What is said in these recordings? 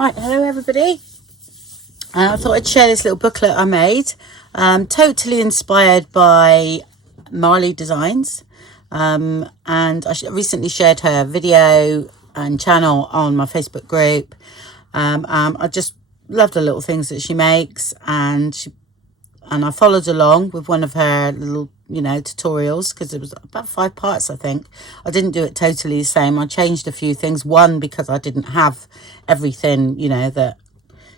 Right, hello everybody. I thought I'd share this little booklet I made, totally inspired by Marley designs, and I recently shared her video and channel on my Facebook group. I just love the little things that she makes, and I followed along with one of her little, tutorials, because it was about 5 parts, I think. I didn't do it totally the same. I changed a few things. One, because I didn't have everything, that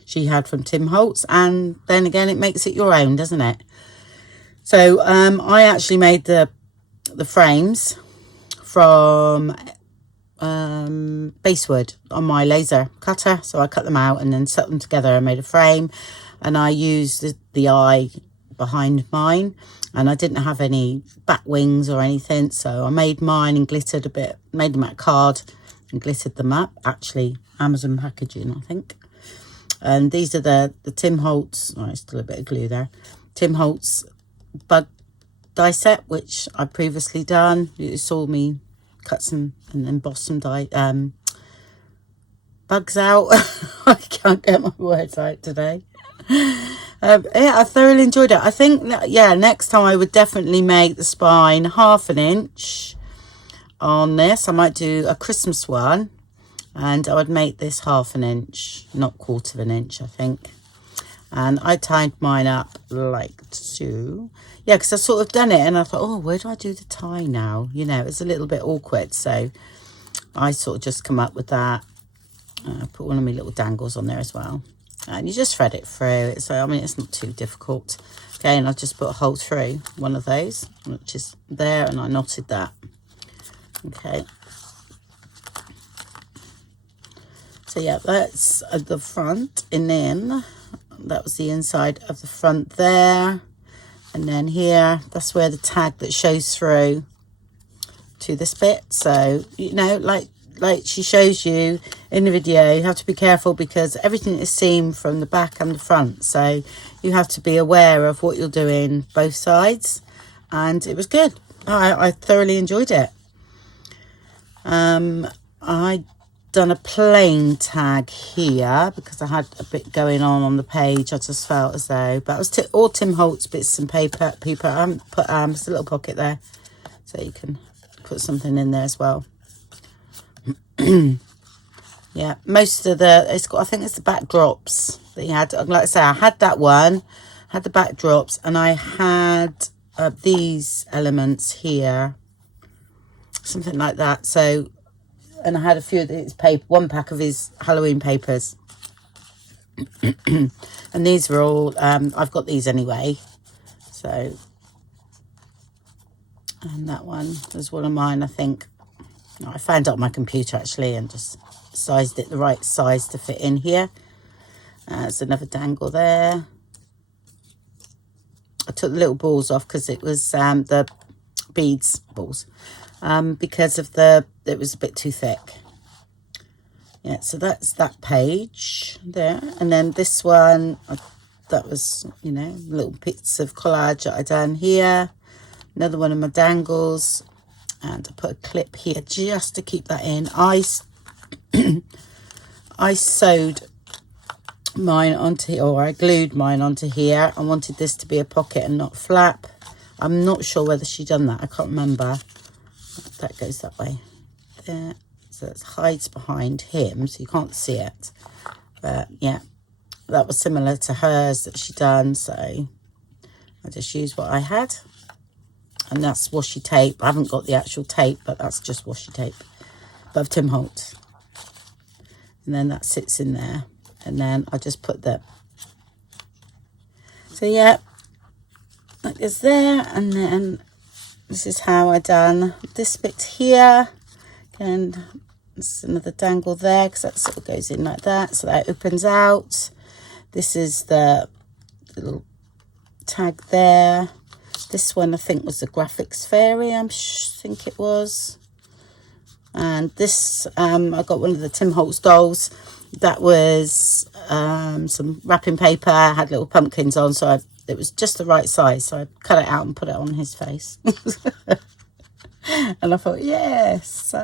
she had from Tim Holtz. And then again, it makes it your own, doesn't it? So I actually made the frames from basswood on my laser cutter. So I cut them out and then set them together and made a frame. And I used the eye behind mine, and I didn't have any bat wings or anything, so I made mine and glittered a bit, made them out of card and glittered them up. Actually, Amazon packaging, I think. And these are the Tim Holtz, still a bit of glue there, Tim Holtz bug die set, which I previously done. You saw me cut some and emboss some bugs out. I can't get my words out today. Yeah, I thoroughly enjoyed it. I think, next time I would definitely make the spine 1/2 inch on this. I might do a Christmas one, and I would make this 1/2 inch, not 1/4 inch, I think. And I tied mine up like so. Yeah, because I sort of done it, and I thought, oh, where do I do the tie now? It's a little bit awkward, so I sort of just come up with that. Put one of my little dangles on there as well. And you just thread it through. So, it's not too difficult. Okay, and I've just put a hole through one of those, which is there, and I knotted that. Okay. So, yeah, that's the front. And then that was the inside of the front there. And then here, that's where the tag that shows through to this bit. So, like she shows you in the video, you have to be careful because everything is seen from the back and the front, so you have to be aware of what you're doing both sides. And it was good. I thoroughly enjoyed it. I done a plain tag here because I had a bit going on the page. I just felt as though, but it was all Tim Holtz bits and paper. I haven't put just a little pocket there, so you can put something in there as well. Yeah, most of I think it's the backdrops that he had. Like I say, I had that one, had the backdrops, and I had these elements here, something like that. So, and I had a few of his paper, 1 pack of his Halloween papers. And these were all, I've got these anyway. So, and that one was one of mine, I think. I found it on my computer actually and just sized it the right size to fit in here. There's another dangle there. I took the little balls off because it was the beads balls, because of it was a bit too thick. Yeah, so that's that page there. And then this one, that was, little bits of collage that I done here. Another one of my dangles. And I put a clip here just to keep that in. I sewed mine onto, or I glued mine onto here. I wanted this to be a pocket and not flap. I'm not sure whether she done that. I can't remember. That goes that way. There. So it hides behind him, so you can't see it. But yeah, that was similar to hers that she done. So I just used what I had. And that's washi tape. I haven't got the actual tape, but that's just washi tape of Tim Holtz. And then that sits in there. And then I just put the... So, yeah, that goes there. And then this is how I done this bit here. And there's another dangle there because that sort of goes in like that. So that opens out. This is the little tag there. This one, I think, was the graphics fairy, I think it was. And this, I got one of the Tim Holtz dolls. That was some wrapping paper, had little pumpkins on, so it was just the right size. So I cut it out and put it on his face. And I thought, yes,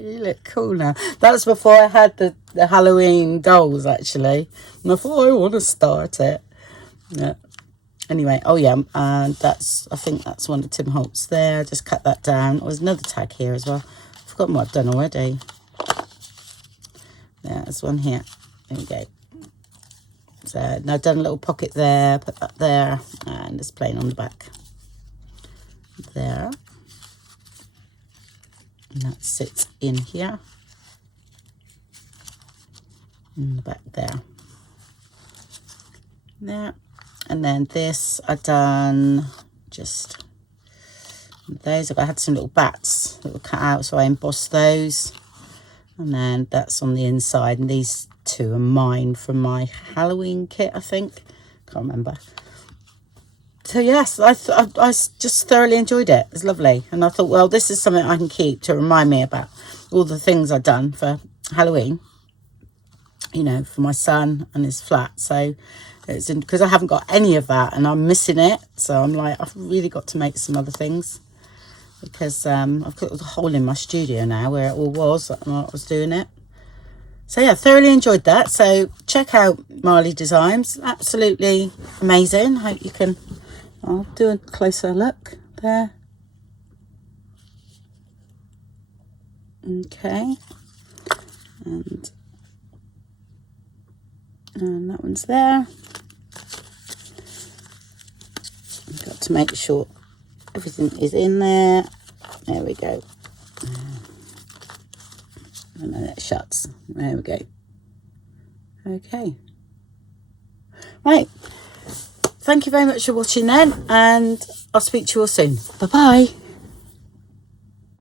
you look cool now. That was before I had the Halloween dolls, actually. And I thought, I want to start it. Yeah. Anyway, oh yeah, and that's, I think that's one of Tim Holt's there. I just cut that down. There's another tag here as well. I've forgotten what I've done already. Yeah, there's one here. There we go. So now I've done a little pocket there, put that there, and it's plain on the back. There. And that sits in here. In the back there. There. And then this I've done just those. I had some little bats that were cut out, so I embossed those. And then that's on the inside, and these two are mine from my Halloween kit, I think. Can't remember. So yes, I just thoroughly enjoyed it. It was lovely. And I thought, well, this is something I can keep to remind me about all the things I've done for Halloween, you know, for my son and his flat. So it's because I haven't got any of that and I'm missing it. So I'm like, I've really got to make some other things, because I've got a hole in my studio now where it all was when I was doing it. So yeah, thoroughly enjoyed that. So check out Marley Designs. Absolutely amazing. Hope you can, I'll do a closer look there. Okay. And that one's there. I've got to make sure everything is in there. There we go. And then it shuts. There we go. Okay. Right. Thank you very much for watching then, and I'll speak to you all soon. Bye-bye.